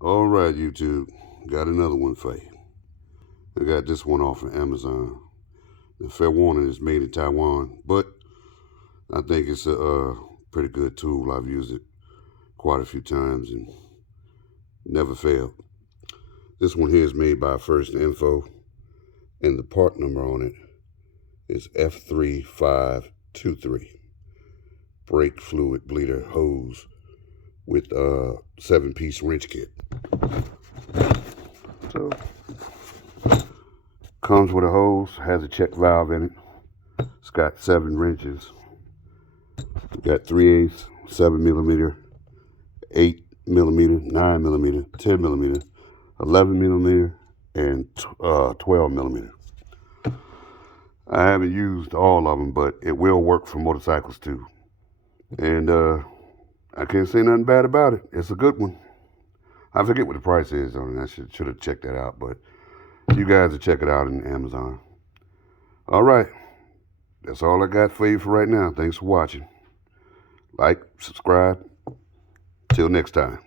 All right, YouTube, got another one for you. I got this one off of Amazon. The fair warning is made in Taiwan, but I think it's a pretty good tool. I've used it quite a few times and never failed. This one here is made by First Info, and the part number on it is F3523. Brake fluid bleeder hose with a 7-piece wrench kit. So, comes with a hose, has a check valve in it. It's got 7 wrenches. Got 3/8, 7mm, 8mm, 9mm, 10mm, 11mm, and 12mm. I haven't used all of them, but it will work for motorcycles too. And I can't say nothing bad about it. It's a good one. I forget what the price is on it. I should have checked that out, but you guys will check it out on Amazon. All right. That's all I got for you for right now. Thanks for watching. Like, subscribe. Till next time.